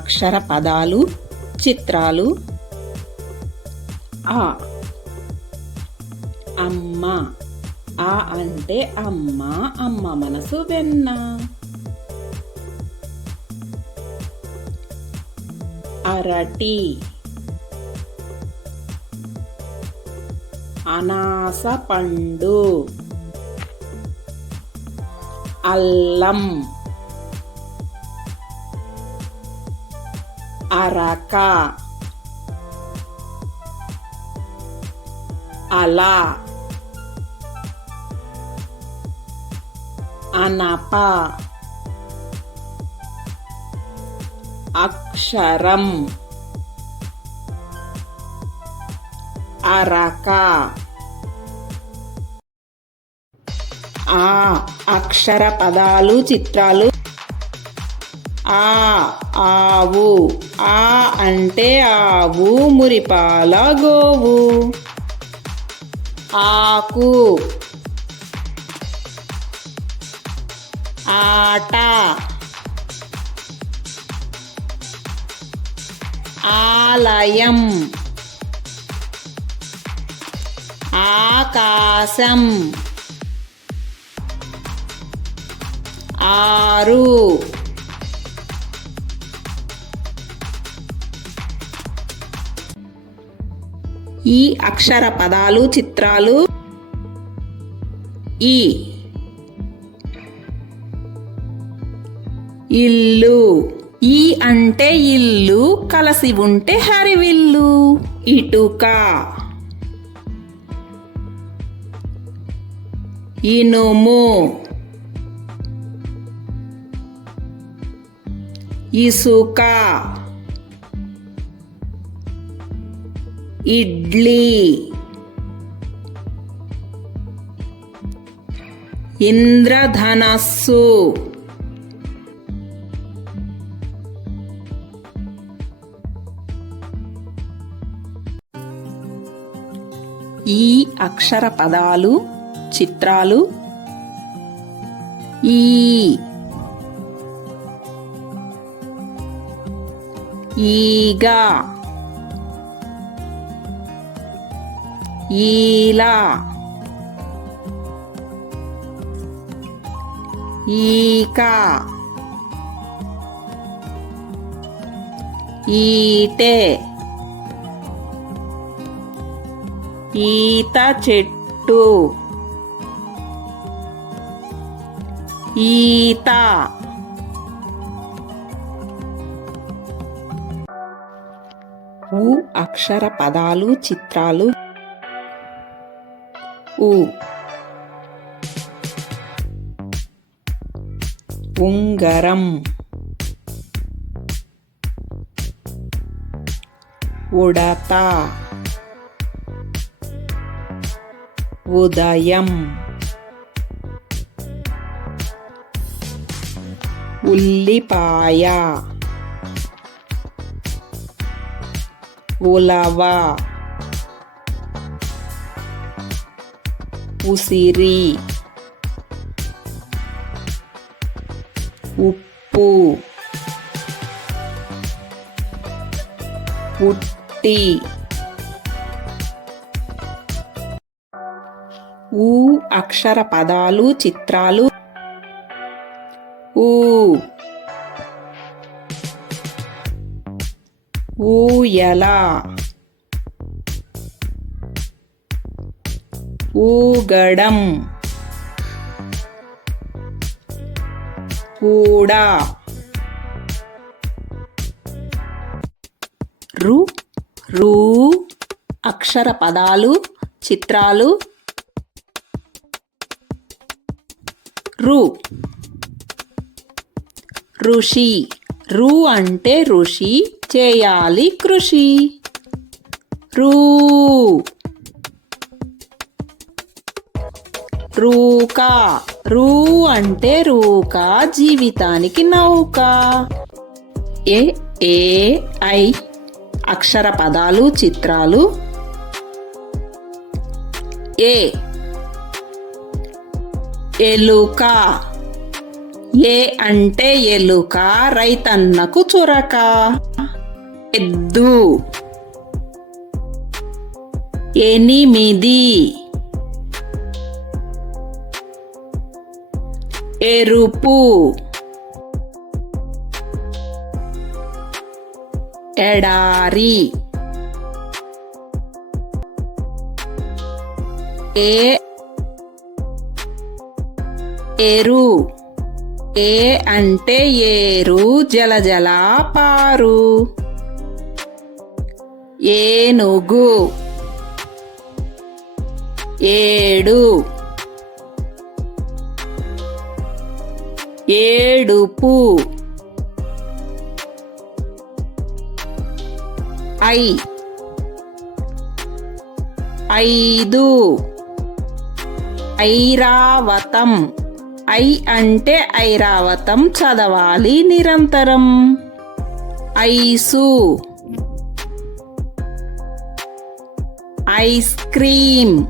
అక్షర పదాలు చిత్రాలు. ఆ అమ్మ. ఆ అంటే అమ్మ, అమ్మ మనసు వెన్న. అరటి. అనాస పండు. అల్లం. అరక. అల. అనప. అక్షరం. అరక. ఆ అక్షర పదాలు చిత్రాలు. ఆ ఆవు. ఆ అంటే ఆవు, మురిపాల గోవు. ఆకు. ఆట. ఆలయం. ఆకాశం. ఆరు. ఈ అక్షర పదాలు చిత్రాలు. ఈ ఇల్లు. ఈ అంటే ఇల్లు, కలసి ఉంటే హరివిల్లు. ఇటుక. ఇనుము. ఇసుక. ఇడ్లీ. ఇంద్రధనస్సు. ఈ అక్షర పదాలు చిత్రాలు. ఈ ఈగ. ఈల. ఈక. ఈటె. ఈత చెట్టు. ఈత. ఉ అక్షర పదాలు చిత్రాలు. ఉ ఉంగరం. ఉడత. ఉదయం. ఉల్లిపాయ. ఉలవ. ఉసిరి. ఉప్పు. పుట్టి. ఊ అక్షర పదాలు చిత్రాలు. ఊ ఊయల. ఊగడం. కూడా. రు రూ అక్షర పదాలు చిత్రాలు. రు ఋషి. రు అంటే ఋషి, చేయాలి కృషి. రూ రూక. రూ అంటే రూక, జీవితానికి నౌక. ఏ ఏ ఐ అక్షర పదాలు చిత్రాలు. ఏ ఎలుక. ఏ అంటే ఎలుక, రైతన్నకు చురక. ఎద్దు. ఎనిమిది. ఎరుపు. ఎడారి. ఏరు. ఏ అంటే ఏరు, జలజల పారు. ఏనుగు. ఏడు. ఏడుపు. ఐదు. ఐరావతం. ఐ అంటే ఐరావతం, చదవాలి నిరంతరం. ఐసు. Ice cream.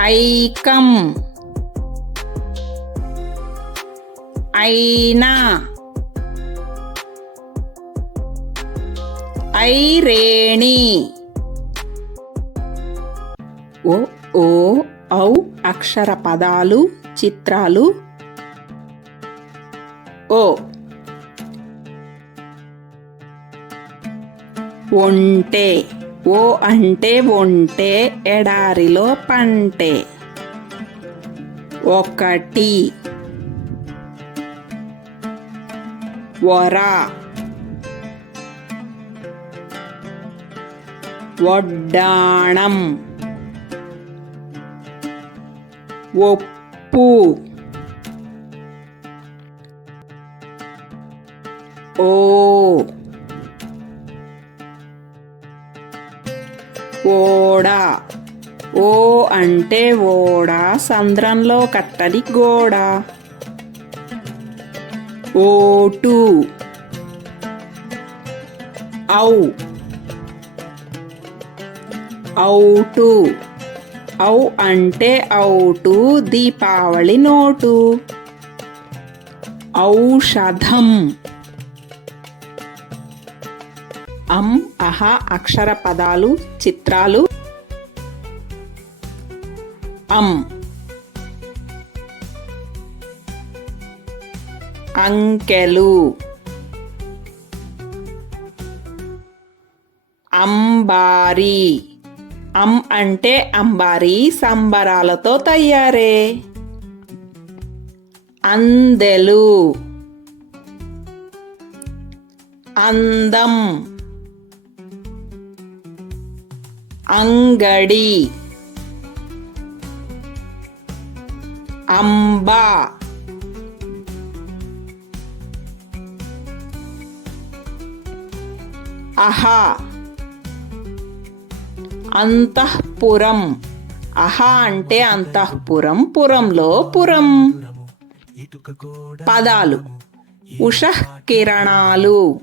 ఐకం. ఐనా. ఐరేణి. ఓ ఓ ఔ అక్షర పదాలు, చిత్రాలు. ఓ. ఒంటె. ఓ అంటే ఒంటె, ఎడారిలో పంటె. ఒకటి. వర. వడ్డాణం. ఒప్పు. ఓ. ఓడ. ఓ అంటే ఓడ, సంద్రంలో కట్టని గోడ. ఓటు. ఔ. ఔటు. ఔ అంటే ఔటు, దీపావళి నోటు. ఔషధం. అహ అక్షర పదాలు, చిత్రాలు. అంకెలు. అంబారి. అంటే అంబారి, సంబరాలతో తయారే. అందెలు. అందం. అంగడి. అంబ. అహ. అంతఃపురం. అహ అంటే అంతఃపురం, పురంలో పురం. పదాలు. ఉషః కిరణాలు.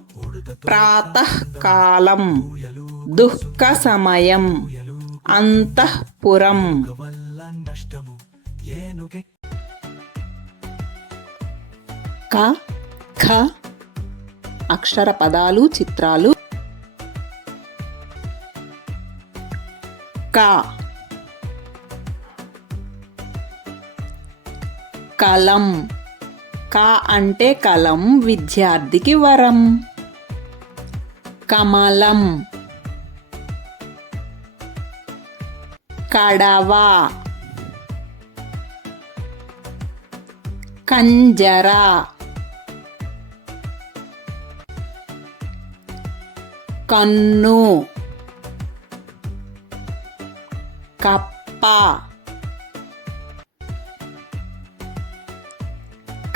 ప్రాతఃకాలం. దుఃఖ సమయం. అంతఃపురం. క ఖ అక్షర పదాలు, చిత్రాలు. క. కలం. క అంటే కలం, విద్యార్థికి వరం. కమలం. కడవ. కంజర. కన్ను. కప్ప.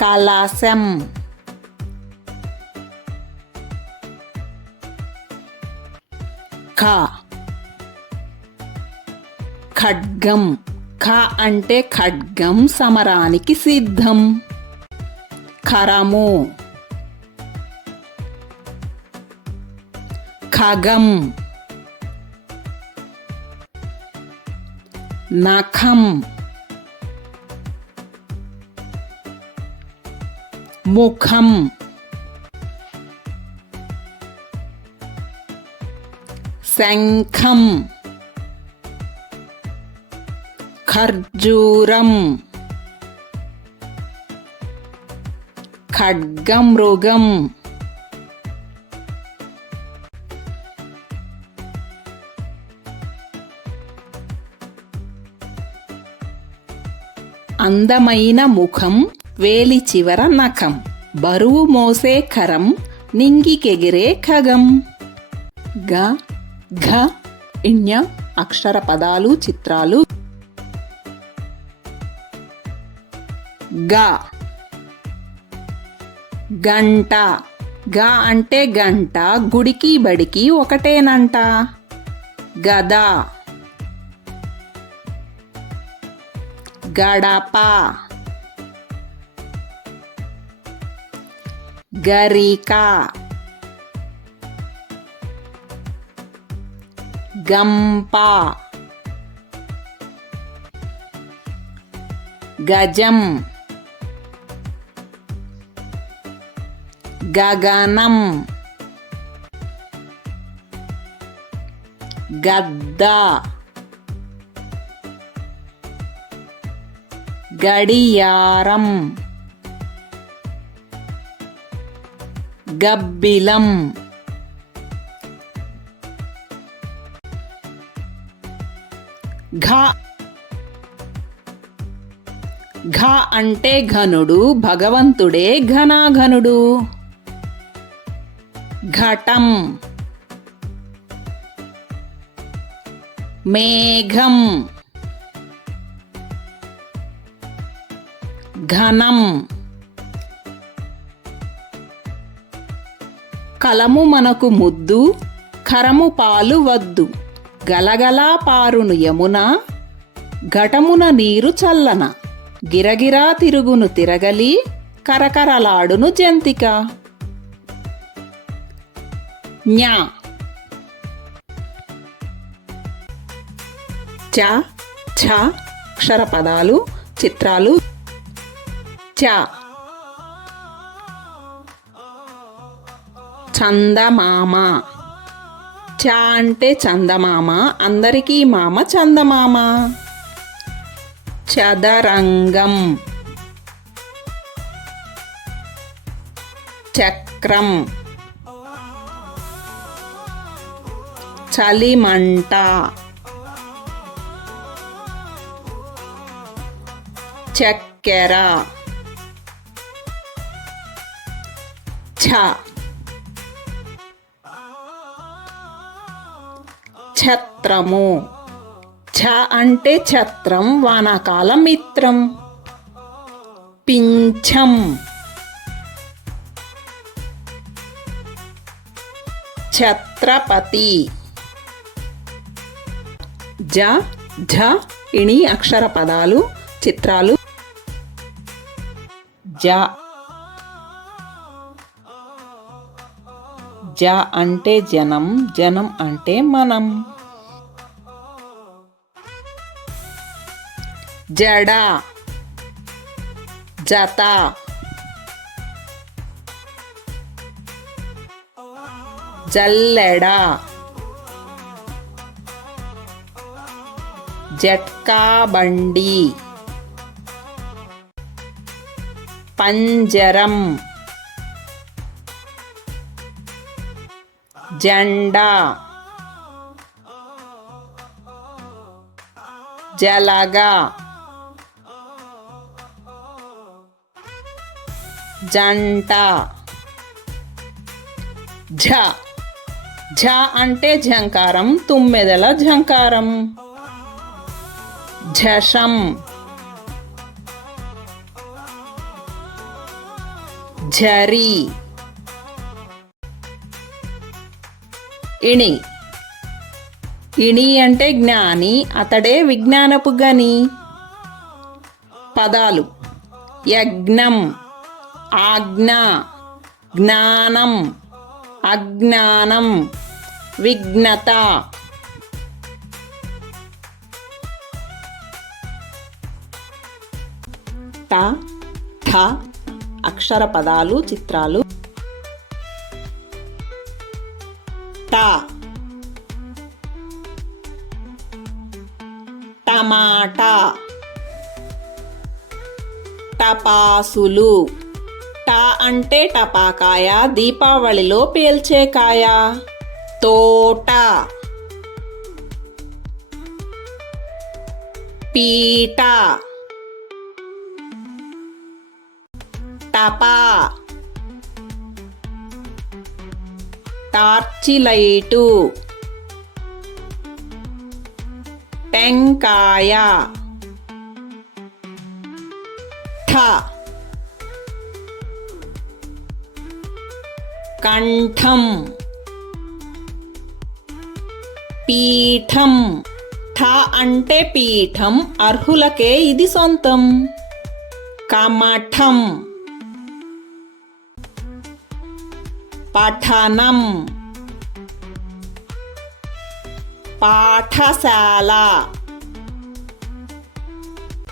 కలశం. ఖ. ఖడ్గం. ఖ అంటే ఖడ్గం, సమరానికి సిద్ధం. ఖరము. ఖగం. నఖం. ముఖం, శంఖం, ఖర్జూరం, ఖడ్గమృగం, అందమైన ముఖం, వేలి చివర నఖం, బరువు మోసే కరం, నింగికెగిరే ఖగం. గ ఘ ఇణ్య అక్షర పదాలు చిత్రాలు. గ గంట, గ అంటే గంట, గుడికి బడికి ఒకటేనంట. గద గడప, గరిక, గంప, గజం, గగనం, గద్ద, గడియారం, గబ్బిలం. ఘ ఘ అంటే ఘనుడు, భగవంతుడే ఘనాఘనుడు. ఘటం, మేఘం, ఘనం. కలము మనకు ముద్దు, ఖరము పాలు వద్దు. గలగలా పారును యమున, ఘటమున నీరు చల్లన. గిరగిరా తిరుగును తిరగలి, కరకరలాడును జంతిక. జ్ఞ చ ఛ అక్షర పదాలు చిత్రాలు. చ చందమామ, చ అంటే చందమామ, అందరికీ మామ చందమామ. చదరంగం, చక్రం, చలిమంట, చక్కెర. ఛ ఛత్రము, ఛ అంటే ఛత్రం, వానాకాల మిత్రం. పింఛం, ఛత్రపతి. జ ఝ ఇణి అక్షర పదాలు చిత్రాలు. జ జ అంటే జనం, జనం అంటే మనం. జడ, జత, జల్లెడ, జట్కా బండి, పంజరం, జెండా, జలగా, జంట. ఝ ఝ అంటే ఝంకారం, తుమ్మెదల ఝంకారం. ఝషం, ఝరి. ఇణి ఇణి అంటే జ్ఞాని, అతడే విజ్ఞానపు గని. పదాలు యజ్ఞం, ఆజ్ఞ, జ్ఞానం, అజ్ఞానం, విఘ్నత. ట ఠ అక్షర పదాలు చిత్రాలు. ట టమాటా. టపాసులు. ట అంటే టపాకాయ, దీపావళిలో పేల్చే కాయ. తోట. పీట. టపా. Torch light. టెంకాయ. ఠ కంఠం. పీఠం. ఠ అంటే పీఠం, అర్హులకే ఇది సొంతం. కమఠం. పఠనం. పాఠశాల.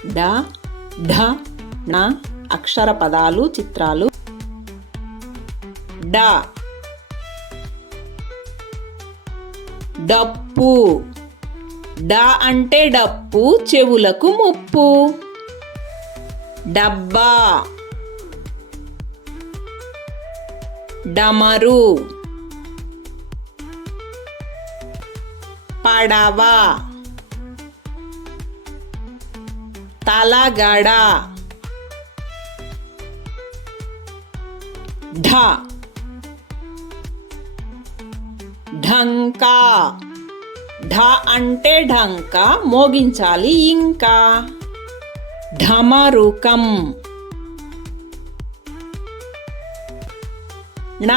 డ ఢ ణ అక్షర పదాలు చిత్రాలు. డ డప్పు. డ అంటే డప్పు, చెవులకు ముప్పు. డబ్బా. డమరు. పడవ. తలగడ. ఢ ఢంకా. ఢ అంటే ఢంక, మోగించాలి ఇంకా. ఢమరుకం. ణ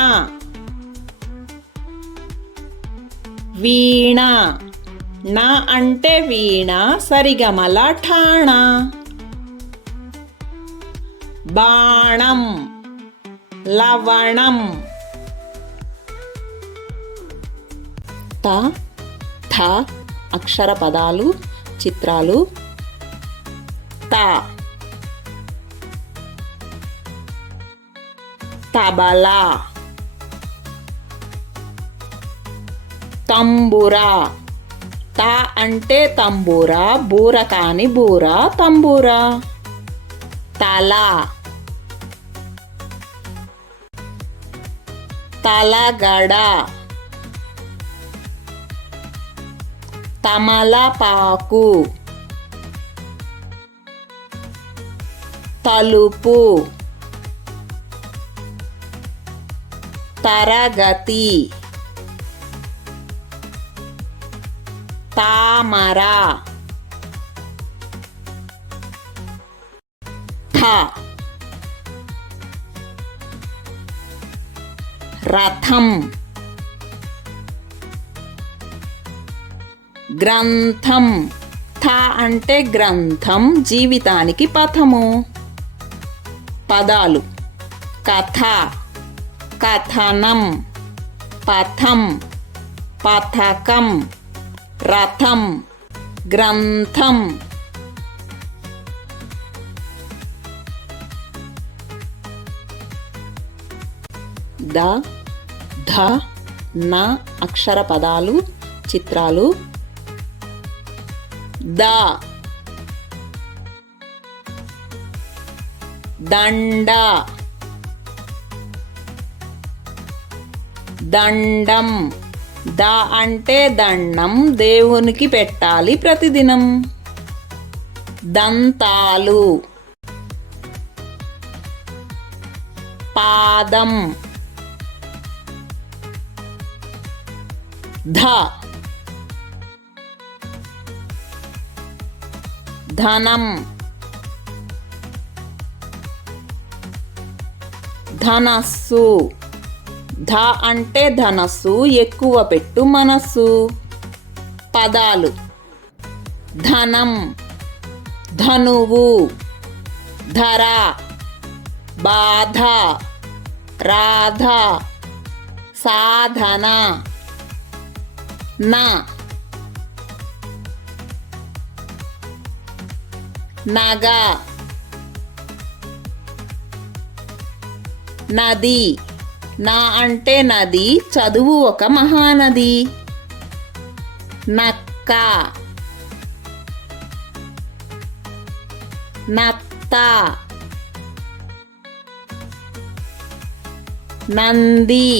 వీణ. న అంటే వీణ, సరిగమల ఠాణ. బాణం. లవణం. త థ అక్షర పదాలు చిత్రాలు. త తబలా. తంబురా. త అంటే తంబూరా, బూర కాని బూర, తంబూరా. తల. తలగడ. తమలపాకు. తలుపు. తరగతి. తామర. ఠ రథం. గ్రంథం. థ అంటే గ్రంథం, జీవితానికి పథము. పదాలు. కథ. కథనం. పథం. పథకం. రథం. గ్రంథం. ద ధ న అక్షర పదాలు చిత్రాలు. ద దండ. దండం. ద అంటే దండం, దేవునికి పెట్టాలి ప్రతిదినం. దంతాలు. పాదం. ధ ధనం. ధనస్సు. ధ అంటే ధనస్సు, ఎక్కువ పెట్టు మనస్సు. పదాలు. ధనం. ధనువు. ధర. బాధ. రాధ. సాధన. న నగ. నది. నా అంటే నది, చదువు ఒక మహానది. నక్క. నత్త. నంది.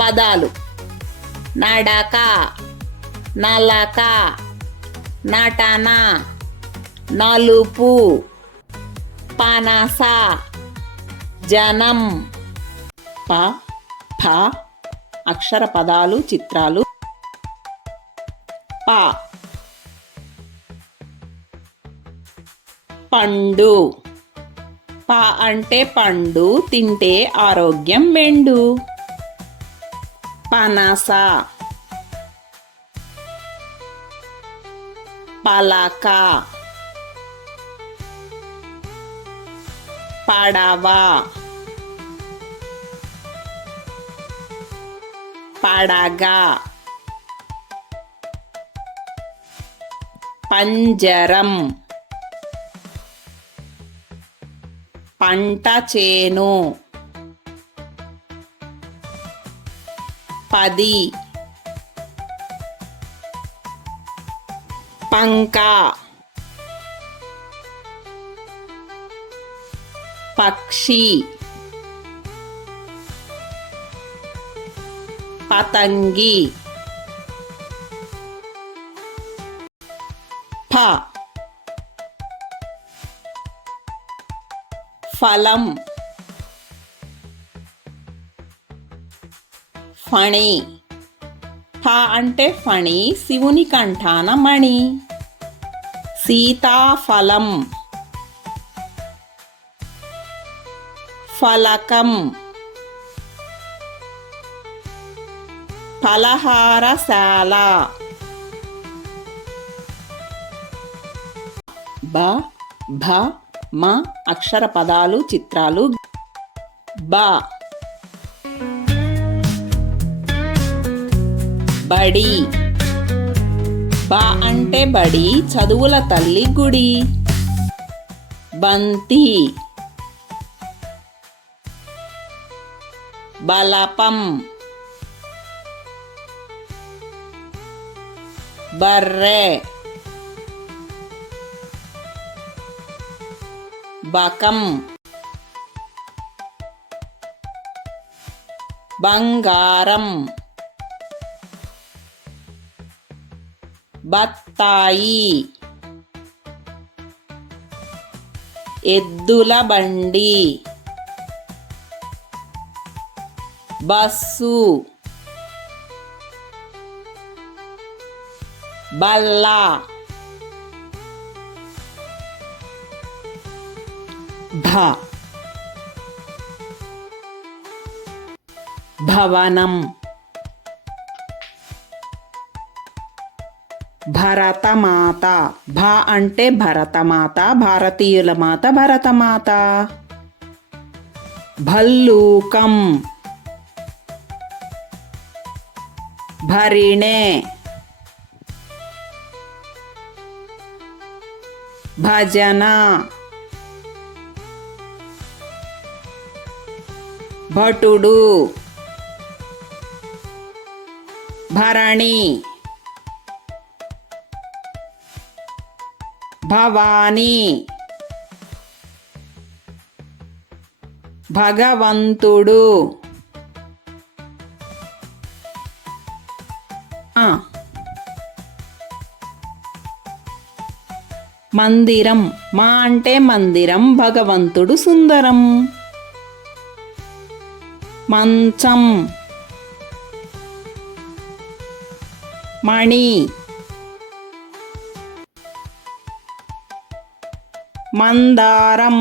పదాలు: నడక, నలక, నటన, నలుపు, పనస, జనం. ప ఫ అక్షర పదాలు చిత్రాలు. ప పండు. ప అంటే పండు, తింటే ఆరోగ్యం మెండు. పనస. పలక. పడవ. పడగ. పంజరం. పంట చేను. పది. పంక. పక్షి. పతంగి. ఫ ఫలం. ఫణి. ఫ అంటే ఫణి, శివుని కంఠాన మణి. సీతాఫలం. ఫలకం. ఫలహారశాల. బ భ మ అక్షర పదాలు చిత్రాలు. బ బడి. బ అంటే బడి, చదువుల తల్లి గుడి. బంతి. బలపం. బర్రె. బకం. బంగారం. బత్తాయి. ఎద్దుల బండి. బస్సు. బల్ల. భ భవనం. భరతమాత. భ అంటే భరతమాత, భారతీయుల మాత భరతమాత. భల్లూకం. భరిణె. భజన. భటుడు. భరణి. భవాని. భగవంతుడు. మందిరం. మా అంటే మందిరం, భగవంతుడు సుందరం. మంచం. మణి. మందారం.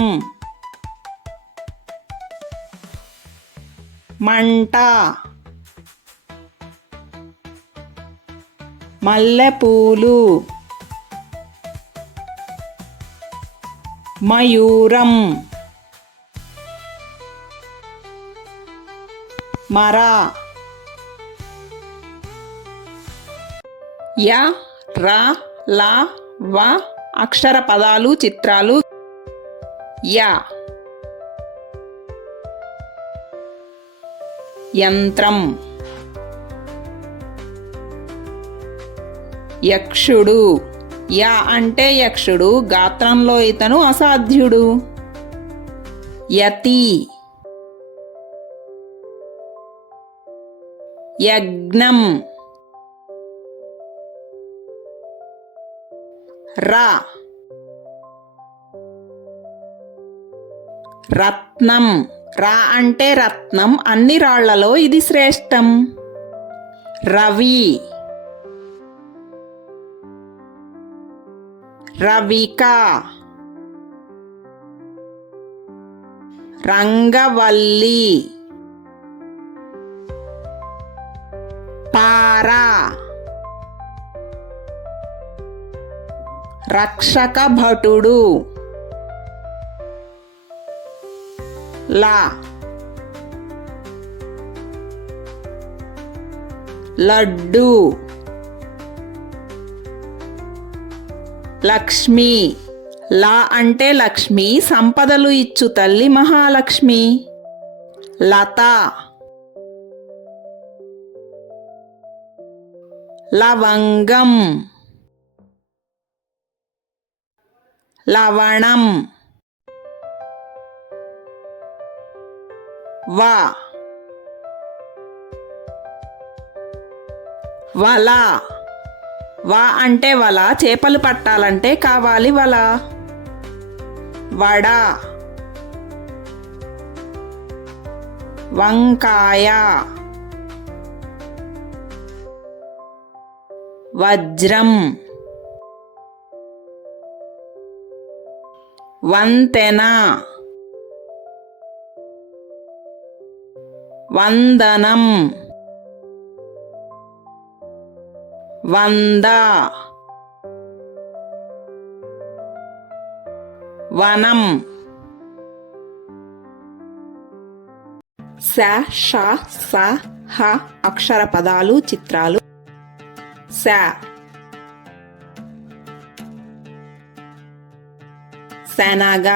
మంట. మల్లెపూలు. మయూరం. మర. య ర ల వ అక్షర పదాలు చిత్రాలు. య యంత్రం. యక్షుడు. య అంటే యక్షుడు, గాత్రంలో ఇతను అసాధ్యుడు. యతి. యజ్ఞం. ర రత్నం. రా అంటే రత్నం, అన్ని రాళ్లలో ఇది శ్రేష్టం. రవి. రవిక. రంగవల్లి. పార. రక్షక భటుడు. లా లడ్డు. లక్ష్మి. లా అంటే లక్ష్మి, సంపదలు ఇచ్చు తల్లి మహాలక్ష్మి. లత. లవంగం. లవణం. వా వల. వా అంటే వల, చేపలు పట్టాలంటే కావాలి వల. వడ. వంకాయ. వజ్రం. వంతెన. వందనం. వంద. వనం. స ష స హ అక్షర పదాలు చిత్రాలు. స శనగ.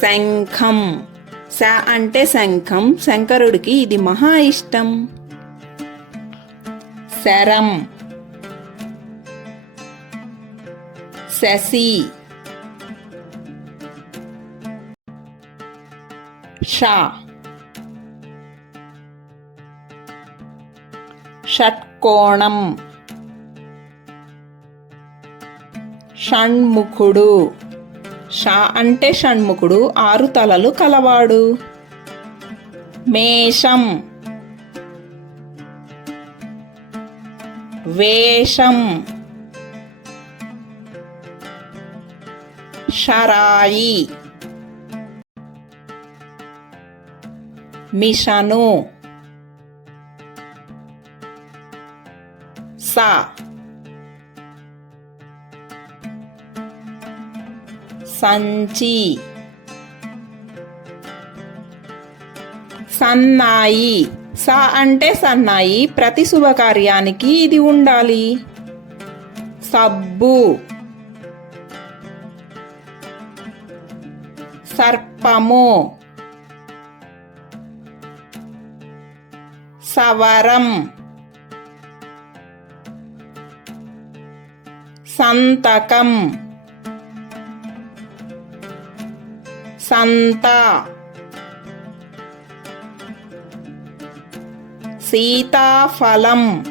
శంఖం. స అంటే శంఖం, శంకరుడికి ఇది మహా ఇష్టం. శరం. శశి. ష. షట్కోణం. షణ్ముఖుడు. ష అంటే షణ్ముఖుడు, 6 తలలు కలవాడు. మేషం. వేషం. షరాయి. మిషను. స. సంచి. సన్నాయి. స అంటే సన్నాయి, ప్రతి శుభకార్యానికి ఇది ఉండాలి. సబ్బు. సర్పము. సవరం. సంతకం. సంత. సీతాఫలం.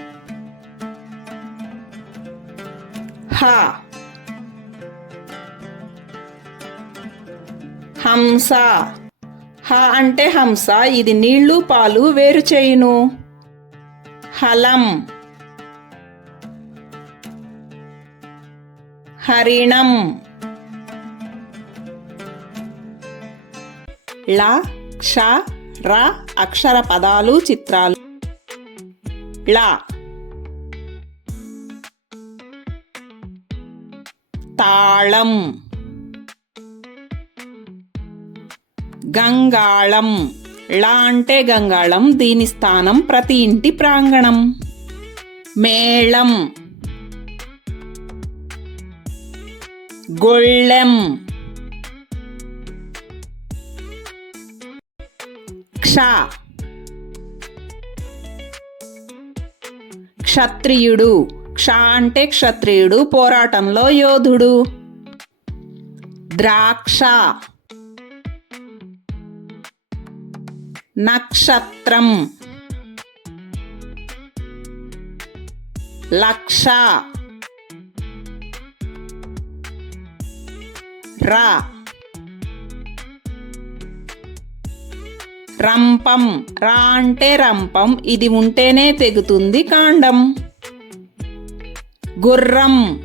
హ. హంస. హ అంటే హంస, ఇది నీళ్లు పాలు వేరు చేయును. హలం. హరిణం. ళ క్ష ర అక్షర పదాలు చిత్రాలు. ళ. తాళం. గంగాళం. ళ అంటే గంగాళం, దీని స్థానం ప్రతి ఇంటి ప్రాంగణం. మేళం. గొళ్ళెం. క్ష క్షత్రియుడు. క్ష అంటే క్షత్రియుడు, పోరాటంలో యోధుడు. ద్రాక్ష. నక్షత్రం. లక్ష. ర. రంపం. రా అంటే రంపం, ఇది ఉంటేనే తెగుతుంది కాండం. గుర్రం.